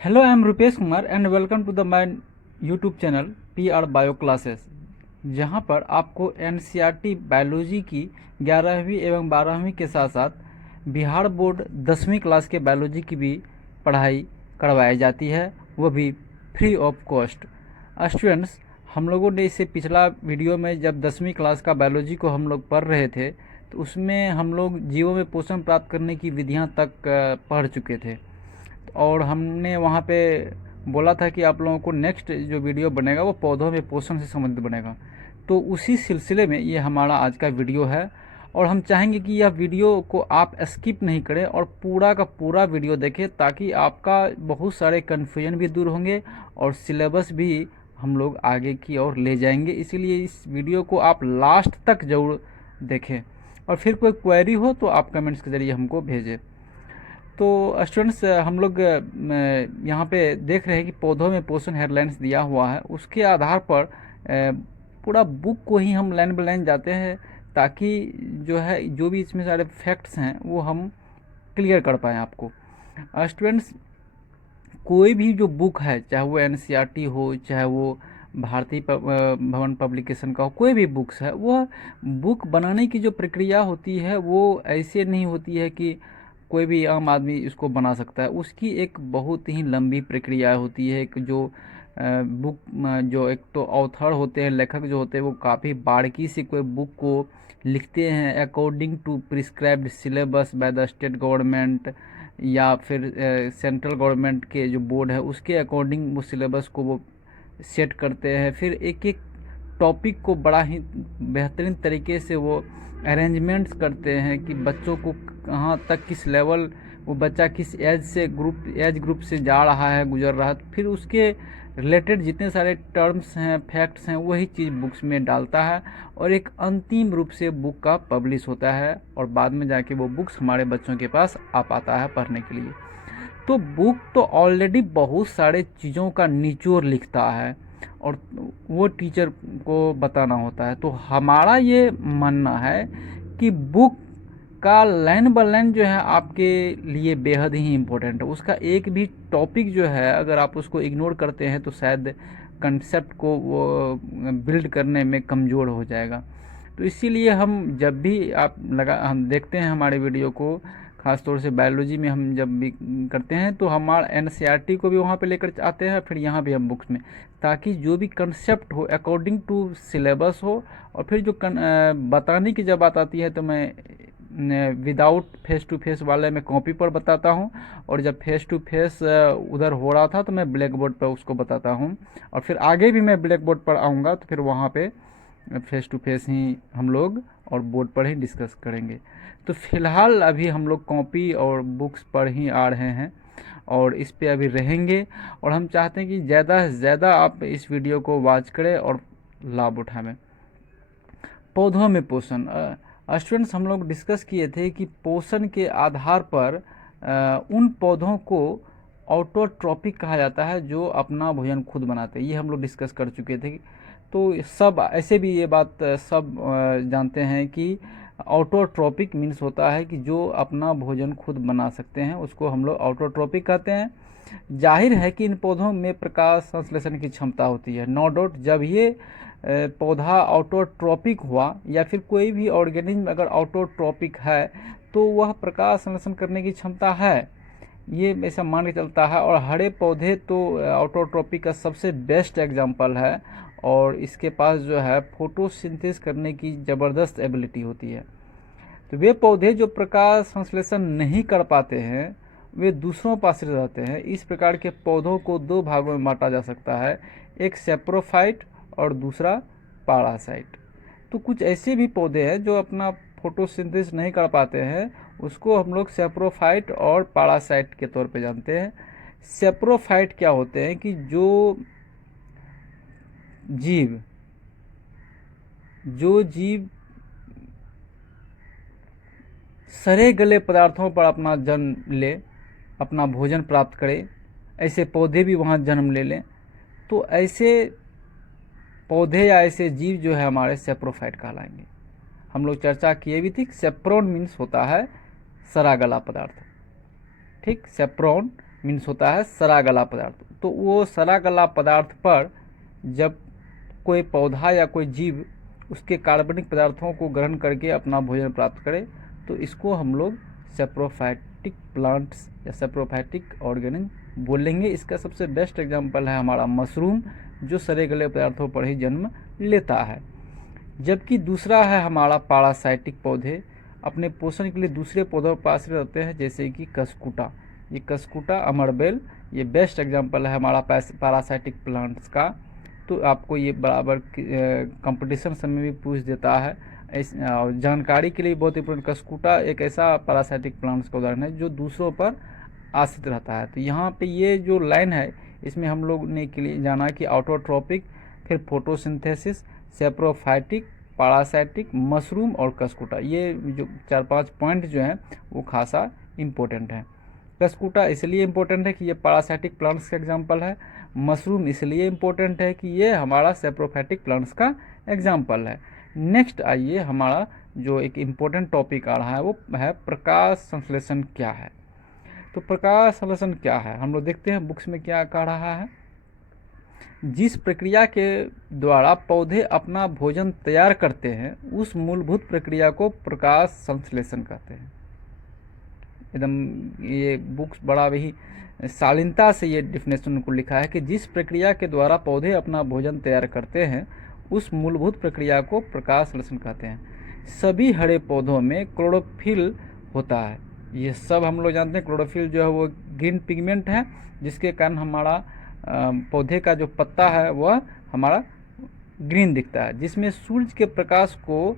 Hello, I am Rupesh Kumar and welcome to my YouTube channel PR Bio Classes, जहाँ पर आपको NCERT biology की 11वीं एवं 12वीं के साथ साथ बिहार बोर्ड 10वीं क्लास के बायोलॉजी की भी पढ़ाई करवाई जाती है, वो भी फ्री ऑफ कॉस्ट। स्टूडेंट्स, हम लोगों ने इससे पिछला वीडियो में जब 10वीं क्लास का बायोलॉजी को हम लोग पढ़ रहे थे तो उसमें हम लोग जीवों में पोषण प्राप्त करने की विधियाँ तक पढ़ चुके थे और हमने वहाँ पे बोला था कि आप लोगों को नेक्स्ट जो वीडियो बनेगा वो पौधों में पोषण से संबंधित बनेगा। तो उसी सिलसिले में ये हमारा आज का वीडियो है और हम चाहेंगे कि यह वीडियो को आप स्किप नहीं करें और पूरा का पूरा वीडियो देखें, ताकि आपका बहुत सारे कन्फ्यूजन भी दूर होंगे और सिलेबस भी हम लोग आगे की ओर ले जाएंगे। इसीलिए इस वीडियो को आप लास्ट तक ज़रूर देखें और फिर कोई क्वेरी हो तो आप कमेंट्स के ज़रिए हमको भेजें। तो स्टूडेंट्स, हम लोग यहाँ पे देख रहे हैं कि पौधों में पोषण हेडलाइंस दिया हुआ है, उसके आधार पर पूरा बुक को ही हम लाइन बाय लाइन जाते हैं, ताकि जो है जो भी इसमें सारे फैक्ट्स हैं वो हम क्लियर कर पाएँ आपको। स्टूडेंट्स, कोई भी जो बुक है, चाहे वो NCERT हो, चाहे वो भारतीय भवन पब्लिकेशन का हो, कोई भी बुक्स है, वह बुक बनाने की जो प्रक्रिया होती है वो ऐसे नहीं होती है कि कोई भी आम आदमी इसको बना सकता है। उसकी एक बहुत ही लंबी प्रक्रिया होती है। एक जो बुक जो एक तो ऑथर होते हैं, लेखक जो होते हैं, वो काफ़ी बारीकी से कोई बुक को लिखते हैं according to prescribed syllabus by the state government या फिर सेंट्रल गवर्नमेंट के जो बोर्ड है उसके अकॉर्डिंग वो सिलेबस को वो सेट करते हैं। फिर एक एक टॉपिक को बड़ा ही बेहतरीन तरीके से वो अरेंजमेंट्स करते हैं कि बच्चों को कहाँ तक, किस लेवल वो बच्चा किस एज ग्रुप से जा रहा है, गुजर रहा है। फिर उसके रिलेटेड जितने सारे टर्म्स हैं, फैक्ट्स हैं, वही चीज़ बुक्स में डालता है और एक अंतिम रूप से बुक का पब्लिश होता है और बाद में जाके वो बुक्स हमारे बच्चों के पास आ पाता है पढ़ने के लिए। तो बुक तो ऑलरेडी बहुत सारे चीज़ों का निचोड़ लिखता है और वो टीचर को बताना होता है। तो हमारा ये मानना है कि बुक का लाइन बाय लाइन जो है आपके लिए बेहद ही इम्पोर्टेंट है। उसका एक भी टॉपिक जो है अगर आप उसको इग्नोर करते हैं तो शायद कंसेप्ट को वो बिल्ड करने में कमज़ोर हो जाएगा। तो इसीलिए हम जब भी हम देखते हैं हमारे वीडियो को, ख़ास तौर से बायोलॉजी में हम जब भी करते हैं तो हमारा NCERT को भी वहाँ पे लेकर आते हैं, फिर यहाँ भी हम बुक्स में, ताकि जो भी कंसेप्ट हो अकॉर्डिंग टू सिलेबस हो। और फिर जो बताने की जब बात आती है तो मैं विदाउट फेस टू फेस वाले में कॉपी पर बताता हूँ, और जब फेस टू फेस उधर हो रहा था तो मैं ब्लैक बोर्ड पर उसको बताता हूँ, और फिर आगे भी मैं ब्लैक बोर्ड पर आऊँगा तो फिर वहाँ पे फेस टू फेस ही हम लोग और बोर्ड पर ही डिस्कस करेंगे। तो फिलहाल अभी हम लोग कॉपी और बुक्स पर ही आ रहे हैं और इस पे अभी रहेंगे, और हम चाहते हैं कि ज़्यादा से ज़्यादा आप इस वीडियो को वॉच करें और लाभ उठाएं। पौधों में पोषण, स्टूडेंट्स, हम लोग डिस्कस किए थे कि पोषण के आधार पर उन पौधों को ऑटोट्रॉपिक कहा जाता है जो अपना भोजन खुद बनाते हैं। ये हम लोग डिस्कस कर चुके थे। तो सब ऐसे भी ये बात सब जानते हैं कि ऑटोट्रॉपिक मीन्स होता है कि जो अपना भोजन खुद बना सकते हैं, उसको हम लोग ऑटोट्रॉपिक कहते हैं। जाहिर है कि इन पौधों में प्रकाश संश्लेषण की क्षमता होती है, नो डाउट। जब ये पौधा ऑटोट्रॉपिक हुआ या फिर कोई भी ऑर्गेनिज्म अगर ऑटोट्रॉपिक है तो वह प्रकाश संश्लेषण करने की क्षमता है, ये ऐसा मान के चलता है। और हरे पौधे तो ऑटोट्रॉपिक का सबसे बेस्ट एग्जांपल है, और इसके पास जो है फोटोसिंथेसिस करने की ज़बरदस्त एबिलिटी होती है। तो वे पौधे जो प्रकाश संश्लेषण नहीं कर पाते हैं वे दूसरों पर आश्रित रहते हैं। इस प्रकार के पौधों को दो भागों में बांटा जा सकता है, एक सेप्रोफाइट और दूसरा पैरासाइट। तो कुछ ऐसे भी पौधे हैं जो अपना फोटोसिंथेसिस नहीं कर पाते हैं, उसको हम लोग सेप्रोफाइट और पैरासाइट के तौर पे जानते हैं। सेप्रोफाइट क्या होते हैं कि जो जीव सड़े गले पदार्थों पर अपना जन्म ले, अपना भोजन प्राप्त करे, ऐसे पौधे भी वहाँ जन्म ले लें, तो ऐसे पौधे या ऐसे जीव जो है हमारे सेप्रोफाइट कहलाएंगे। हम लोग चर्चा किए भी थी। सेप्रोन मीन्स होता है सड़ा गला पदार्थ, ठीक। सेप्रोन मीन्स होता है सड़ा गला पदार्थ। तो वो सड़ा गला पदार्थ पर जब कोई पौधा या कोई जीव उसके कार्बनिक पदार्थों को ग्रहण करके अपना भोजन प्राप्त करे तो इसको हम लोग सैप्रोफाइटिक प्लांट्स या सैप्रोफाइटिक ऑर्गेनिज्म बोलेंगे। इसका सबसे बेस्ट एग्जांपल है हमारा मशरूम, जो सड़े गले पदार्थों पर ही जन्म लेता है। जबकि दूसरा है हमारा पारासाइटिक पौधे, अपने पोषण के लिए दूसरे पौधों पर आश्रित रहते हैं, जैसे कि कसकुटा। ये कसकुटा, अमरबेल, ये बेस्ट एग्जांपल है हमारा पारासाइटिक प्लांट्स का। तो आपको ये बराबर कंपटीशन समय भी पूछ देता है। और जानकारी के लिए बहुत इंपॉर्टेंट, कसकुटा एक ऐसा पारासाइटिक प्लांट्स का उदाहरण है जो दूसरों पर आश्रित रहता है। तो यहाँ पे ये जो लाइन है इसमें हम लोग ने के लिए जाना कि ऑटोट्रोपिक, फिर फोटोसिंथेसिस, सैप्रोफाइटिक, पारासाइटिक, मशरूम और कसकुटा, ये जो 4-5 पॉइंट जो हैं वो खासा इम्पोर्टेंट है। कसकुटा इसलिए इम्पोर्टेंट है कि ये पारासाइटिक प्लांट्स का एग्जाम्पल है। मशरूम इसलिए इम्पोर्टेंट है कि ये हमारा सैप्रोफाइटिक प्लांट्स का एग्जाम्पल है। नेक्स्ट आइए, हमारा जो एक इम्पोर्टेंट टॉपिक आ रहा है वो है प्रकाश संश्लेषण क्या है। तो प्रकाश संश्लेषण क्या है हम लोग देखते हैं बुक्स में क्या कह रहा है। जिस प्रक्रिया के द्वारा पौधे अपना भोजन तैयार करते हैं उस मूलभूत प्रक्रिया को प्रकाश संश्लेषण कहते हैं। एकदम ये बुक्स बड़ा ही शालीनता से ये डिफिनेशन को लिखा है कि जिस प्रक्रिया के द्वारा पौधे अपना भोजन तैयार करते हैं उस मूलभूत प्रक्रिया को प्रकाश संश्लेषण कहते हैं। सभी हरे पौधों में क्लोरोफिल होता है। ये सब हम लोग जानते हैं। क्लोरोफिल जो है वो ग्रीन पिगमेंट है, जिसके कारण हमारा पौधे का जो पत्ता है वह हमारा ग्रीन दिखता है, जिसमें सूरज के प्रकाश को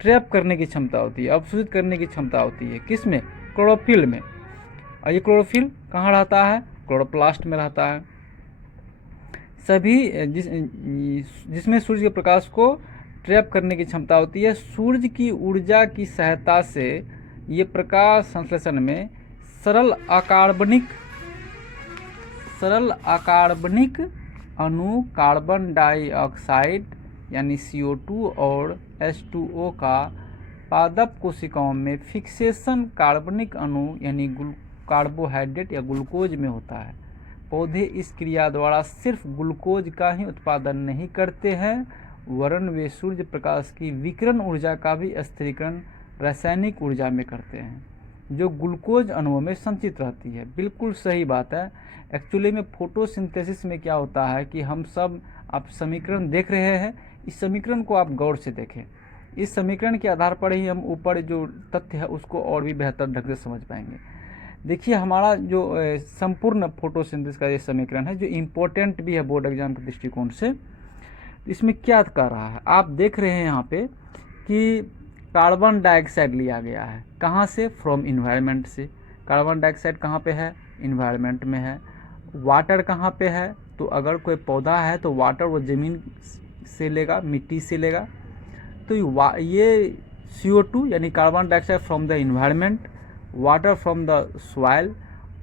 ट्रैप करने की क्षमता होती है, अवशोषित करने की क्षमता होती है। किसमें? क्लोरोफिल में। और ये क्लोरोफिल कहाँ रहता है? क्लोरोप्लास्ट में रहता है। सभी जिसमें सूर्य के प्रकाश को ट्रैप करने की क्षमता होती है। सूर्य की ऊर्जा की सहायता से ये प्रकाश संश्लेषण में सरल अकार्बनिक अणु कार्बन डाइऑक्साइड यानी CO2 और H2O का पादप कोशिकाओं में फिक्सेशन कार्बनिक अणु यानी कार्बोहाइड्रेट या ग्लूकोज में होता है। पौधे इस क्रिया द्वारा सिर्फ ग्लूकोज का ही उत्पादन नहीं करते हैं, वरन वे सूर्य प्रकाश की विकिरण ऊर्जा का भी स्थिरीकरण रासायनिक ऊर्जा में करते हैं, जो ग्लूकोज अणुओं में संचित रहती है। बिल्कुल सही बात है। एक्चुअली में फोटोसिंथेसिस में क्या होता है कि हम सब, आप समीकरण देख रहे हैं, इस समीकरण को आप गौर से देखें। इस समीकरण के आधार पर ही हम ऊपर जो तथ्य है उसको और भी बेहतर ढंग से समझ पाएंगे। देखिए, हमारा जो संपूर्ण फोटोसिंथेसिस का ये समीकरण है, जो इम्पोर्टेंट भी है बोर्ड एग्जाम के दृष्टिकोण से। इसमें क्या कर रहा है, आप देख रहे हैं यहाँ पे कि कार्बन डाइऑक्साइड लिया गया है। कहाँ से? फ्रॉम इन्वायरमेंट से। कार्बन डाइऑक्साइड कहाँ पे है? इन्वायरमेंट में है। वाटर कहाँ पे है? तो अगर कोई पौधा है तो वाटर वो ज़मीन से लेगा, मिट्टी से लेगा। तो ये CO2 यानी carbon dioxide from the environment, water from the soil,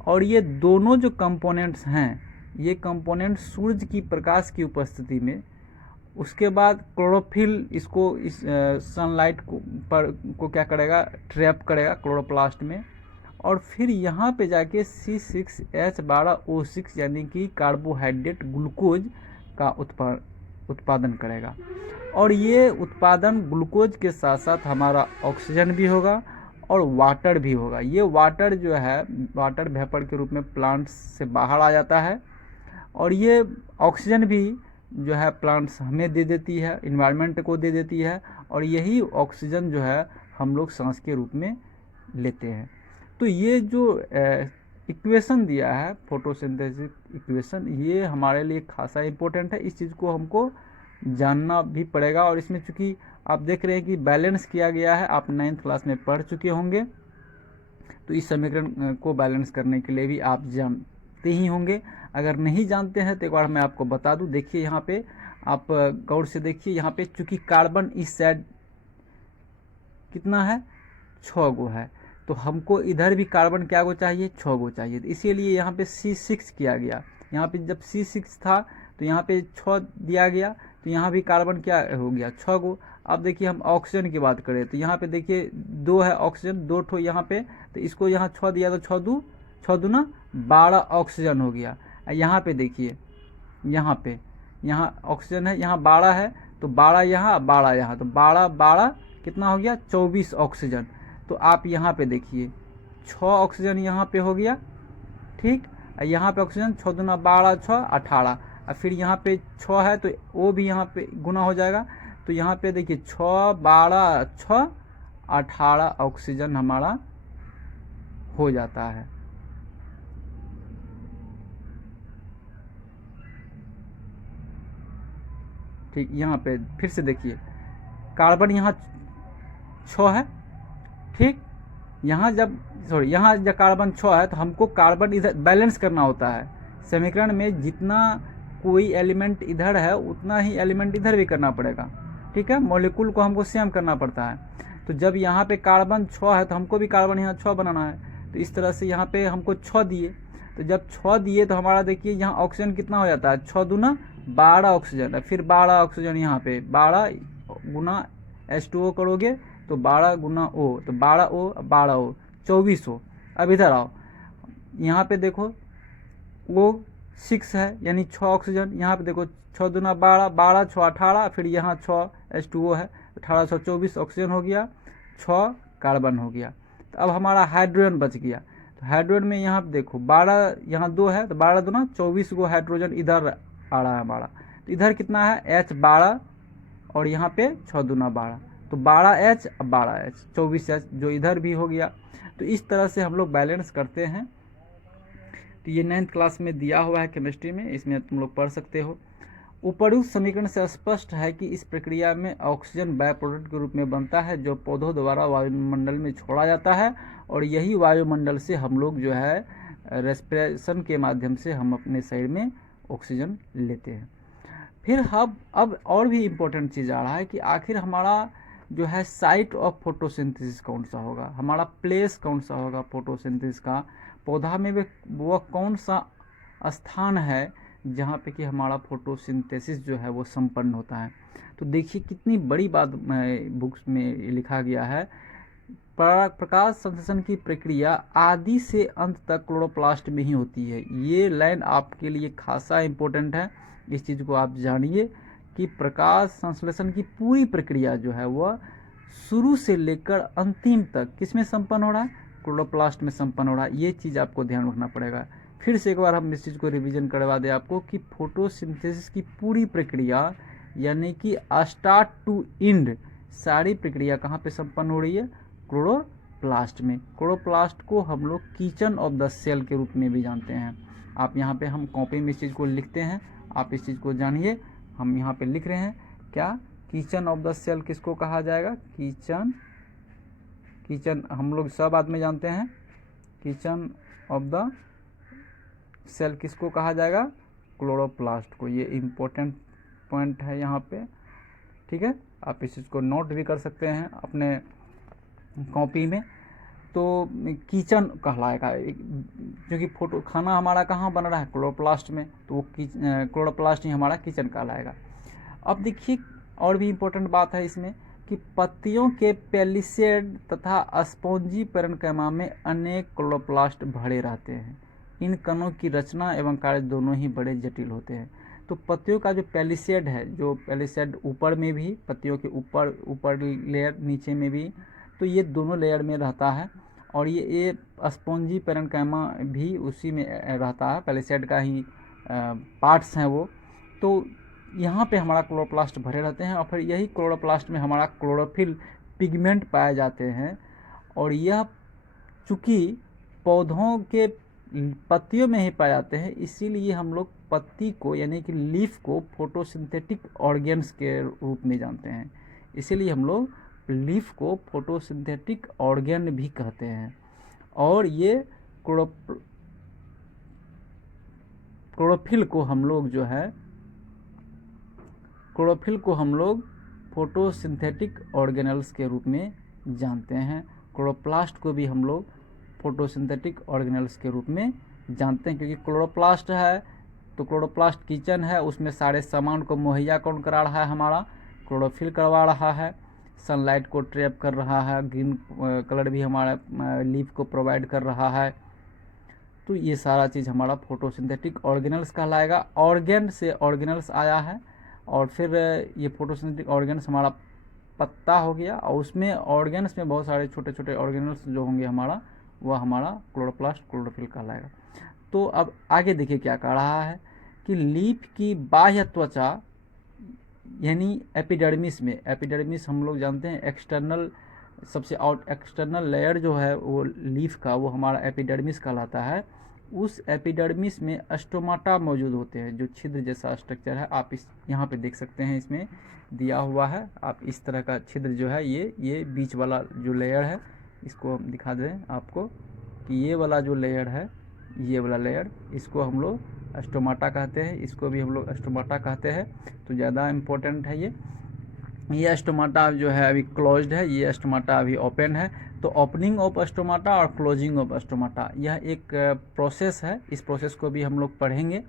और ये दोनों जो कंपोनेंट्स हैं, ये कंपोनेंट सूरज की प्रकाश की उपस्थिति में, उसके बाद क्लोरोफिल इसको इस सनलाइट को क्या करेगा? ट्रैप करेगा क्लोरोप्लास्ट में, और फिर यहाँ पे जाके C6H12O6 यानी कि कार्बोहाइड्रेट ग्लूकोज का उत्पादन करेगा। और ये उत्पादन ग्लूकोज के साथ साथ हमारा ऑक्सीजन भी होगा और वाटर भी होगा। ये वाटर जो है वाटर वेपर के रूप में प्लांट्स से बाहर आ जाता है, और ये ऑक्सीजन भी जो है प्लांट्स हमें दे देती है, इन्वायरमेंट को दे देती है, और यही ऑक्सीजन जो है हम लोग सांस के रूप में लेते हैं। तो ये जो इक्वेशन दिया है, फोटोसिंथेसिस इक्वेशन, ये हमारे लिए खासा इम्पोर्टेंट है। इस चीज़ को हमको जानना भी पड़ेगा। और इसमें चूँकि आप देख रहे हैं कि बैलेंस किया गया है, आप 9th क्लास में पढ़ चुके होंगे, तो इस समीकरण को बैलेंस करने के लिए भी आप जानते ही होंगे। अगर नहीं जानते हैं तो एक बार मैं आपको बता दूं। देखिए यहाँ पे आप गौर से देखिए, यहाँ पे चूँकि कार्बन इस साइड कितना है? 6 गो है, तो हमको इधर भी कार्बन क्या गो चाहिए? 6 गो चाहिए। तो इसीलिए यहाँ पे C6 किया गया। यहाँ पे जब C6 था तो यहाँ पे 6 दिया गया, तो यहाँ भी कार्बन क्या हो गया? 6 गो। अब देखिए हम ऑक्सीजन की बात करें तो यहाँ पे देखिए 2 है ऑक्सीजन, 2 ठो यहाँ पे, तो इसको यहाँ 6 दिया तो 6 2 6 दूना 12 ऑक्सीजन हो गया। यहाँ पे देखिए, यहाँ ऑक्सीजन है, यहाँ 12 है, तो 12 यहाँ 12 यहाँ, तो 12 12 कितना हो गया 24 ऑक्सीजन। तो आप यहाँ पे देखिए 6 ऑक्सीजन यहाँ पे हो गया, ठीक। यहाँ पे ऑक्सीजन 6 दूना 12 6 18, और फिर यहाँ पे 6 है तो वो भी यहाँ पे गुना हो जाएगा। तो यहाँ पे देखिए 6 12 6 18 ऑक्सीजन हमारा हो जाता है। ठीक, यहाँ पे फिर से देखिए कार्बन यहाँ 6 है, ठीक। यहाँ जब कार्बन 6 है तो हमको कार्बन इधर बैलेंस करना होता है। समीकरण में जितना कोई एलिमेंट इधर है उतना ही एलिमेंट इधर भी करना पड़ेगा, ठीक है। मॉलिक्यूल को हमको सेम करना पड़ता है। तो जब यहाँ पे कार्बन 6 है तो हमको भी कार्बन यहाँ 6 बनाना है। तो इस तरह से यहाँ पे हमको 6 दिए, तो जब 6 दिए तो हमारा देखिए यहाँ ऑक्सीजन कितना हो जाता है 6 दूना 12 ऑक्सीजन है, फिर 12 ऑक्सीजन यहाँ पे 12 गुना H2O करोगे तो 12 गुना O, तो 12 O 12 O 24 O। अब इधर आओ, यहाँ पे देखो O 6 है यानी 6 ऑक्सीजन, यहाँ पे देखो 6 दूना 12 12 6 18, फिर यहाँ 6 H2O है, 18 6 24 ऑक्सीजन हो गया, 6 कार्बन हो गया। तो अब हमारा हाइड्रोजन बच गया। तो हाइड्रोजन में यहाँ देखो 12 यहाँ 2 है, तो 12 दूना 24 को हाइड्रोजन इधर आ रहा है हमारा। तो इधर कितना है H12 और यहाँ पे 6 दूना 12, तो 12H 12H 24H जो इधर भी हो गया। तो इस तरह से हम लोग बैलेंस करते हैं। तो ये 9th क्लास में दिया हुआ है केमिस्ट्री में, इसमें तुम लोग पढ़ सकते हो। उपर्युक्त समीकरण से स्पष्ट है कि इस प्रक्रिया में ऑक्सीजन बाय प्रोडक्ट के रूप में बनता है जो पौधों द्वारा वायुमंडल में छोड़ा जाता है, और यही वायुमंडल से हम लोग जो है रेस्पिरेशन के माध्यम से हम अपने शरीर में ऑक्सीजन लेते हैं। फिर अब और भी इम्पोर्टेंट चीज़ आ रहा है कि आखिर हमारा जो है साइट ऑफ फोटोसिंथेसिस कौन सा होगा, हमारा प्लेस कौन सा होगा फोटोसिंथेसिस का, पौधा में वह कौन सा स्थान है जहाँ पे कि हमारा फोटोसिंथेसिस जो है वो संपन्न होता है। तो देखिए कितनी बड़ी बात बुक्स में लिखा गया है। प्रकाश संश्लेषण की प्रक्रिया आदि से अंत तक क्लोरोप्लास्ट में ही होती है। ये लाइन आपके लिए खासा इम्पोर्टेंट है, इस चीज़ को आप जानिए कि प्रकाश संश्लेषण की पूरी प्रक्रिया जो है वह शुरू से लेकर अंतिम तक किस में संपन्न हो रहा है, क्लोरोप्लास्ट में संपन्न हो रहा है। ये चीज़ आपको ध्यान रखना पड़ेगा। फिर से एक बार हम इस चीज़ को रिवीजन करवा दें आपको कि फोटोसिंथेसिस की पूरी प्रक्रिया यानी कि स्टार्ट टू एंड सारी प्रक्रिया कहाँ पे संपन्न हो रही है, क्लोरोप्लास्ट में। क्लोरोप्लास्ट को हम लोग किचन ऑफ द सेल के रूप में भी जानते हैं। आप यहाँ पे हम कॉपी में इस चीज़ को लिखते हैं, आप इस चीज़ को जानिए। हम यहाँ पे लिख रहे हैं क्या, किचन ऑफ द सेल किसको कहा जाएगा, किचन हम लोग सब आदमी जानते हैं। किचन ऑफ द सेल किसको कहा जाएगा, क्लोरोप्लास्ट को। ये इम्पोर्टेंट पॉइंट है यहाँ पे, ठीक है। आप इस चीज़ को नोट भी कर सकते हैं अपने कॉपी में। तो किचन कहलाएगा क्योंकि फोटो खाना हमारा कहाँ बन रहा है, क्लोरोप्लास्ट में, तो वो क्लोरोप्लास्ट ही हमारा किचन कहलाएगा। अब देखिए और भी इम्पोर्टेंट बात है इसमें कि पत्तियों के पेलिसेड तथा स्पॉन्जी पैरेन्काइमा में अनेक क्लोरोप्लास्ट भरे रहते हैं। इन कणों की रचना एवं कार्य दोनों ही बड़े जटिल होते हैं। तो पत्तियों का जो पेलिसेड है, जो पेलिसेड ऊपर में भी, पत्तियों के ऊपर लेयर नीचे में भी, तो ये दोनों लेयर में रहता है। और ये स्पॉन्जी पैरेन्काइमा भी उसी में रहता है, पेलिसेड का ही पार्ट्स हैं वो। तो यहाँ पे हमारा क्लोरोप्लास्ट भरे रहते हैं, और फिर यही क्लोरोप्लास्ट में हमारा क्लोरोफिल पिगमेंट पाए जाते हैं। और यह चूँकि पौधों के पत्तियों में ही पाए जाते हैं, इसीलिए हम लोग पत्ती को यानी कि लीफ को फोटोसिंथेटिक ऑर्गेन्स के रूप में जानते हैं। इसीलिए हम लोग लीफ को फोटोसिंथेटिक ऑर्गेन भी कहते हैं। और ये क्लोरोफिल को हम लोग जो है, क्लोरोफिल को हम लोग फोटोसिंथेटिक ऑर्गेनल्स के रूप में जानते हैं। क्लोरोप्लास्ट को भी हम लोग फोटोसिंथेटिक ऑर्गेनल्स के रूप में जानते हैं, क्योंकि क्लोरोप्लास्ट है तो क्लोरोप्लास्ट किचन है, उसमें सारे सामान को मुहैया कौन करा रहा है, हमारा क्लोरोफिल करवा रहा है, सनलाइट को ट्रैप कर रहा है, ग्रीन कलर भी हमारा लीफ को प्रोवाइड कर रहा है। तो ये सारा चीज़ हमारा फोटोसिंथेटिक ऑर्गेनल्स कहलाएगा। ऑर्गेन से ऑर्गेनल्स आया है, और फिर ये फोटोसिंथेटिक ऑर्गेन्स हमारा पत्ता हो गया, और उसमें ऑर्गेन्स में बहुत सारे छोटे छोटे ऑर्गेनल्स जो होंगे हमारा, वह हमारा क्लोरोप्लास्ट क्लोरोफिल कहलाएगा। तो अब आगे देखिए क्या कह रहा है कि लीफ की बाह्य त्वचा यानी एपिडर्मिस में, एपिडर्मिस हम लोग जानते हैं एक्सटर्नल, सबसे आउट एक्सटर्नल लेयर जो है वो लीफ का, वो हमारा एपिडर्मिस कहलाता है। उस एपिडर्मिस में स्टोमाटा मौजूद होते हैं, जो छिद्र जैसा स्ट्रक्चर है। आप इस यहाँ पे देख सकते हैं, इसमें दिया हुआ है, आप इस तरह का छिद्र जो है, ये बीच वाला जो लेयर है, इसको हम दिखा दें आपको कि ये वाला जो लेयर है, ये वाला लेयर, इसको हम लोग स्टोमाटा कहते हैं, इसको भी हम लोग स्टोमाटा कहते हैं। तो ज़्यादा इम्पोर्टेंट है ये स्टोमाटा जो है अभी क्लोज्ड है, ये स्टोमाटा अभी ओपन है। तो ओपनिंग ऑफ स्टोमाटा और क्लोजिंग ऑफ स्टोमाटा, यह एक प्रोसेस है, इस प्रोसेस को भी हम लोग पढ़ेंगे।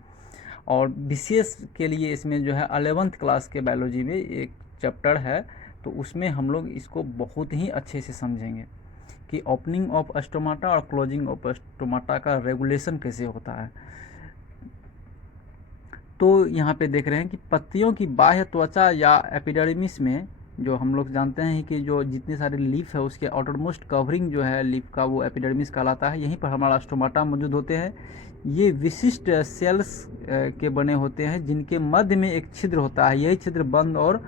और विशेष के लिए इसमें जो है 11th क्लास के बायोलॉजी में एक चैप्टर है, तो उसमें हम लोग इसको बहुत ही अच्छे से समझेंगे कि ओपनिंग ऑफ स्टोमाटा और क्लोजिंग ऑफ स्टोमाटा का रेगुलेशन कैसे होता है। तो यहाँ पे देख रहे हैं कि पत्तियों की बाह्य त्वचा या एपिडर्मिस में, जो हम लोग जानते हैं कि जो जितने सारे लीफ है उसके आउटरमोस्ट कवरिंग जो है लीफ का, वो एपिडर्मिस कहलाता है। यहीं पर हमारा स्टोमाटा मौजूद होते हैं। ये विशिष्ट सेल्स के बने होते हैं, जिनके मध्य में एक छिद्र होता है। यही छिद्र बंद और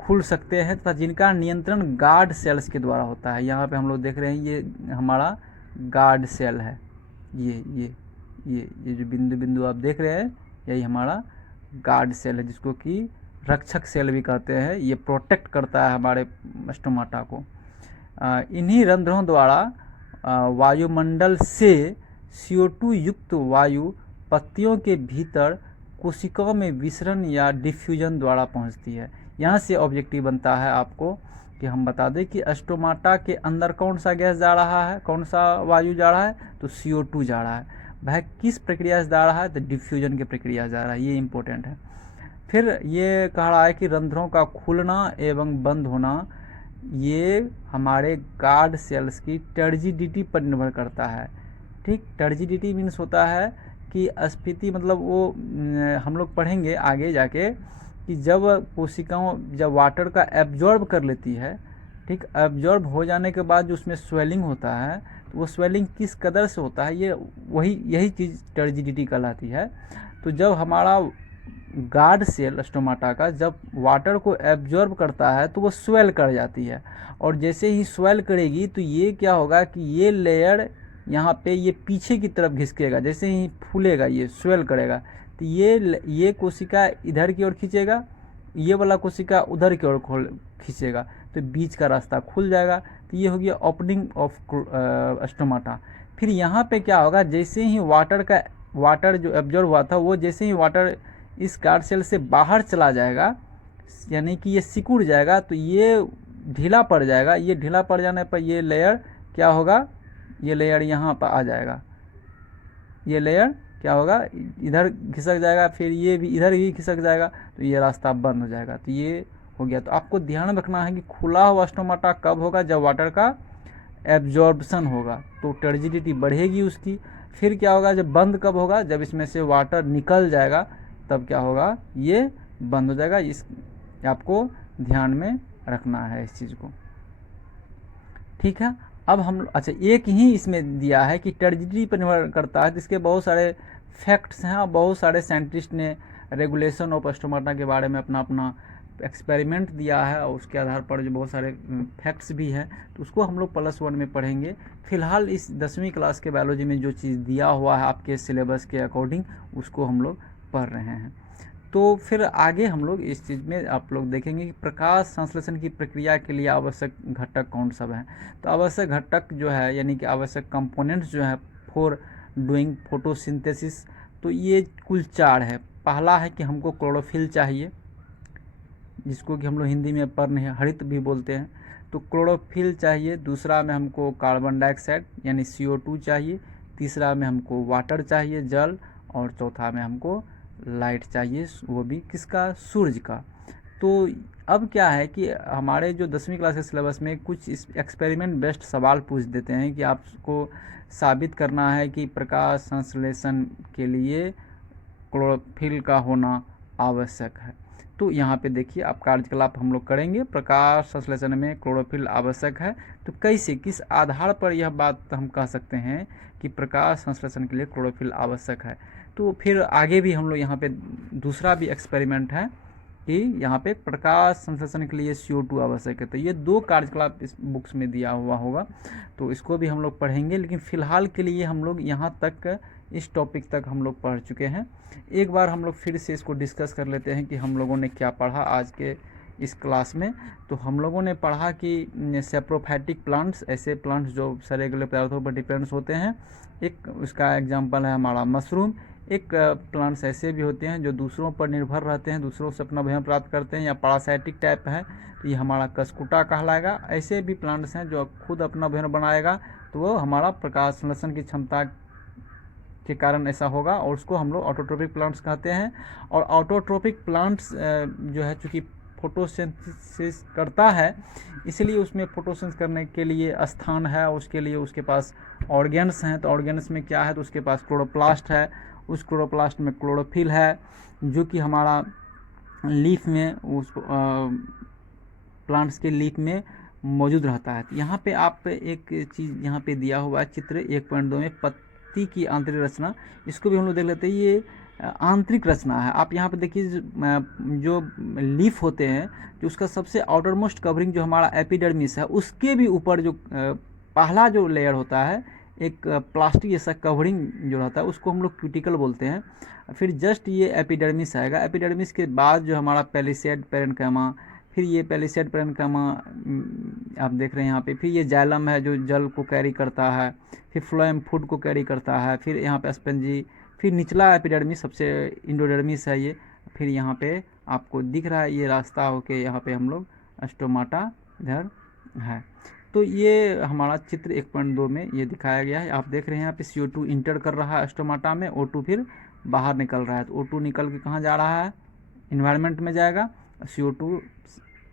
खुल सकते हैं तथा जिनका नियंत्रण गार्ड सेल्स के द्वारा होता है। यहाँ पे हम लोग देख रहे हैं, ये हमारा गार्ड सेल है। ये जो बिंदु बिंदु आप देख रहे हैं, यही हमारा गार्ड सेल है, जिसको कि रक्षक सेल भी कहते हैं। ये प्रोटेक्ट करता है हमारे स्टोमाटा को। इन्हीं रंध्रों द्वारा वायुमंडल से CO2 युक्त वायु पत्तियों के भीतर कोशिकाओं में विसरण या डिफ्यूजन द्वारा पहुंचती है। यहाँ से ऑब्जेक्टिव बनता है आपको कि हम बता दें कि स्टोमाटा के अंदर कौन सा गैस जा रहा है, कौन सा वायु जा रहा है, तो CO2 जा रहा है। वह किस प्रक्रिया से जा रहा है, तो डिफ्यूजन की प्रक्रिया से जा रहा है। ये इंपॉर्टेंट है। फिर ये कह रहा है कि रंध्रों का खुलना एवं बंद होना, ये हमारे गार्ड सेल्स की टर्जिडिटी पर निर्भर करता है। ठीक, टर्जिडिटी मीन्स होता है कि स्फीति, मतलब वो हम लोग पढ़ेंगे आगे जाके कि जब कोशिकाओं जब वाटर का एब्जॉर्ब कर लेती है, ठीक, एब्जॉर्ब हो जाने के बाद जो उसमें स्वेलिंग होता है, तो वो स्वेलिंग किस कदर से होता है, ये यही चीज़ टर्जिडिटी कहलाती है। तो जब हमारा गार्ड सेल स्टोमाटा का जब वाटर को एब्जॉर्ब करता है तो वो स्वेल कर जाती है, और जैसे ही स्वेल करेगी तो ये क्या होगा कि ये लेयर यहाँ पे ये पीछे की तरफ घिसकेगा। जैसे ही फूलेगा, ये स्वेल करेगा, तो ये कोशिका इधर की ओर खींचेगा, ये वाला कोशिका उधर की ओर खींचेगा, तो बीच का रास्ता खुल जाएगा। तो ये हो गया ओपनिंग ऑफ स्टोमाटा। फिर यहाँ पे क्या होगा, जैसे ही वाटर जो एब्जॉर्ब हुआ था, वो जैसे ही वाटर इस गार्ड सेल से बाहर चला जाएगा, यानी कि ये सिकुड़ जाएगा, तो ये ढीला पड़ जाएगा। ये ढीला पड़ जाने पर ये लेयर क्या होगा, ये लेयर यहाँ पर आ जाएगा। ये लेयर क्या होगा, इधर खिसक जाएगा, फिर ये भी इधर ही खिसक जाएगा, तो ये रास्ता बंद हो जाएगा। तो ये हो गया। तो आपको ध्यान रखना है कि खुला हुआ स्टोमाटा कब होगा, जब वाटर का एब्जॉर्प्शन होगा, तो टर्जिडिटी बढ़ेगी उसकी। फिर क्या होगा, जब बंद कब होगा, जब इसमें से वाटर निकल जाएगा, तब क्या होगा, ये बंद हो जाएगा। इस आपको ध्यान में रखना है इस चीज़ को। ठीक है। अब हम अच्छा, एक ही इसमें दिया है कि टर्जिडिटी पर निर्भर करता है, तो इसके बहुत सारे फैक्ट्स हैं और बहुत सारे साइंटिस्ट ने रेगुलेशन ऑफ स्टोमाटा के बारे में अपना अपना एक्सपेरिमेंट दिया है, और उसके आधार पर जो बहुत सारे फैक्ट्स भी हैं, तो उसको हम लोग +1 में पढ़ेंगे। फिलहाल इस 10वीं क्लास के बायोलॉजी में जो चीज़ दिया हुआ है आपके सिलेबस के अकॉर्डिंग, उसको हम लोग पढ़ रहे हैं। तो फिर आगे हम लोग इस चीज़ में आप लोग देखेंगे कि प्रकाश संश्लेषण की प्रक्रिया के लिए आवश्यक घटक कौन सब हैं। तो आवश्यक घटक जो है, यानी कि आवश्यक कंपोनेंट्स जो है फॉर डूइंग फोटोसिंथेसिस, तो ये कुल 4 है। पहला है कि हमको क्लोरोफिल चाहिए, जिसको कि हम लोग हिंदी में पर्ण हरित भी बोलते हैं, तो क्लोरोफिल चाहिए। दूसरा में हमको कार्बन डाइऑक्साइड यानी CO2 चाहिए। तीसरा में हमको वाटर चाहिए, जल। और चौथा में हमको लाइट चाहिए, वो भी किसका, सूरज का। तो अब क्या है कि हमारे जो 10वीं क्लास के सिलेबस में कुछ एक्सपेरिमेंट बेस्ड सवाल पूछ देते हैं कि आपको साबित करना है कि प्रकाश संश्लेषण के लिए क्लोरोफिल का होना आवश्यक है। तो यहाँ पे देखिए आप कार्यकलाप हम लोग करेंगे, प्रकाश संश्लेषण में क्लोरोफिल आवश्यक है। तो कैसे, किस आधार पर यह बात हम कह सकते हैं कि प्रकाश संश्लेषण के लिए क्लोरोफिल आवश्यक है। तो फिर आगे भी हम लोग यहाँ पे दूसरा भी एक्सपेरिमेंट है कि यहाँ पे प्रकाश संश्लेषण के लिए CO2 आवश्यक है। तो ये 2 कार्यकलाप इस बुक्स में दिया हुआ होगा, तो इसको भी हम लोग पढ़ेंगे। लेकिन फ़िलहाल के लिए हम लोग यहाँ तक, इस टॉपिक तक हम लोग पढ़ चुके हैं। एक बार हम लोग फिर से इसको डिस्कस कर लेते हैं कि हम लोगों ने क्या पढ़ा आज के इस क्लास में। तो हम लोगों ने पढ़ा कि सैप्रोफाइटिक प्लांट्स, ऐसे प्लांट्स जो सड़े गले पदार्थों पर डिपेंड्स होते हैं। एक उसका एग्जाम्पल है हमारा मशरूम। एक प्लांट्स ऐसे भी होते हैं जो दूसरों पर निर्भर रहते हैं, दूसरों से अपना भोजन प्राप्त करते हैं, या पैरासाइटिक टाइप है, तो ये हमारा कसकुटा कहलाएगा। ऐसे भी प्लांट्स हैं जो खुद अपना भोजन बनाएगा, तो वो हमारा प्रकाश संश्लेषण की क्षमता के कारण ऐसा होगा, और उसको हम लोग ऑटोट्रोपिक प्लांट्स कहते हैं। और ऑटोट्रोपिक प्लांट्स जो है चूँकि फोटोसिंथेसिस करता है, इसलिए उसमें फोटोसिंथेसिस करने के लिए स्थान है, उसके लिए उसके पास ऑर्गेन्स हैं। तो ऑर्गेन्स में क्या है, तो उसके पास क्लोरोप्लास्ट है, उस क्लोरोप्लास्ट में क्लोरोफिल है, जो कि हमारा लीफ में, उस प्लांट्स के लीफ में मौजूद रहता है। तो यहाँ पे आप एक चीज़ यहाँ पे दिया हुआ है चित्र 1.2 में, पत्ती की आंतरिक रचना, इसको भी हम लोग देख लेते हैं। ये आंतरिक रचना है। आप यहाँ पे देखिए जो लीफ होते हैं, जो उसका सबसे आउटरमोस्ट कवरिंग जो हमारा एपिडर्मिस है, उसके भी ऊपर जो पहला जो लेयर होता है, एक प्लास्टिक जैसा कवरिंग जो रहता है, उसको हम लोग क्यूटिकल बोलते हैं। फिर जस्ट ये एपिडर्मिस आएगा। एपिडर्मिस के बाद जो हमारा पेलिसेड पेरेन्काइमा, फिर ये पेलिसेड पेरेन्काइमा आप देख रहे हैं यहाँ पे, फिर ये जाइलम है जो जल को कैरी करता है, फिर फ्लोएम फूड को कैरी करता है, फिर यहाँ पे स्पंजी, फिर निचला एपिडर्मिस सबसे इंडोडर्मिस है ये, फिर यहाँ पे आपको दिख रहा है ये रास्ता होके यहाँ पे हम लोग स्टोमाटा इधर है। तो ये हमारा चित्र 1.2 में ये दिखाया गया है। आप देख रहे हैं यहाँ पे CO2 इंटर कर रहा है स्टोमाटा में, O2 फिर बाहर निकल रहा है। तो O2 निकल के कहाँ जा रहा है, इन्वायरमेंट में जाएगा, CO2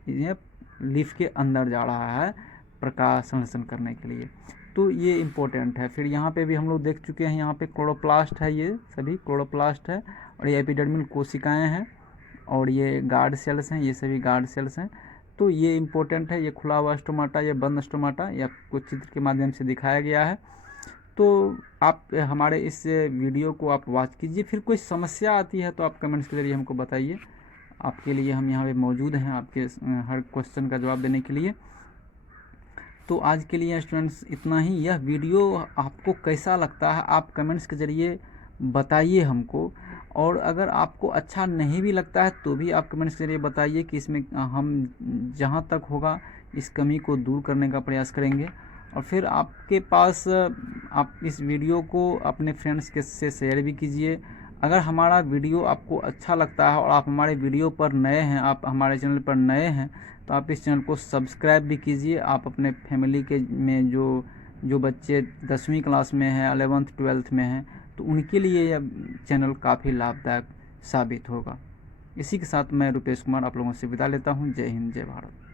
ये लीफ के अंदर जा रहा है प्रकाश संश्लेषण करने के लिए। तो ये इम्पोर्टेंट है। फिर यहाँ पे भी हम लोग देख चुके हैं, यहाँ पे क्लोरोप्लास्ट है, ये सभी क्लोरोप्लास्ट है, और ये एपिडर्मिल कोशिकाएँ हैं, और ये गार्ड सेल्स हैं, ये सभी गार्ड सेल्स हैं। तो ये इम्पोर्टेंट है। ये खुला हुआ स्टोमाटा, ये बंद स्टोमाटा, ये आपको चित्र के माध्यम से दिखाया गया है। तो आप हमारे इस वीडियो को आप वॉच कीजिए। फिर कोई समस्या आती है तो आप कमेंट्स के जरिए हमको बताइए। आपके लिए हम यहाँ पे मौजूद हैं, आपके हर क्वेश्चन का जवाब देने के लिए। तो आज के लिए स्टूडेंट्स इतना ही। यह वीडियो आपको कैसा लगता है आप कमेंट्स के ज़रिए बताइए हमको, और अगर आपको अच्छा नहीं भी लगता है तो भी आप कमेंट्स के ज़रिए बताइए कि इसमें हम जहाँ तक होगा इस कमी को दूर करने का प्रयास करेंगे। और फिर आपके पास आप इस वीडियो को अपने फ्रेंड्स के से शेयर भी कीजिए। अगर हमारा वीडियो आपको अच्छा लगता है और आप हमारे वीडियो पर नए हैं, आप हमारे चैनल पर नए हैं, तो आप इस चैनल को सब्सक्राइब भी कीजिए। आप अपने फैमिली के में जो बच्चे 10वीं क्लास में हैं, 11th 12th में हैं, तो उनके लिए यह चैनल काफ़ी लाभदायक साबित होगा। इसी के साथ मैं रुपेश कुमार आप लोगों से विदा लेता हूँ। जय हिंद, जय भारत।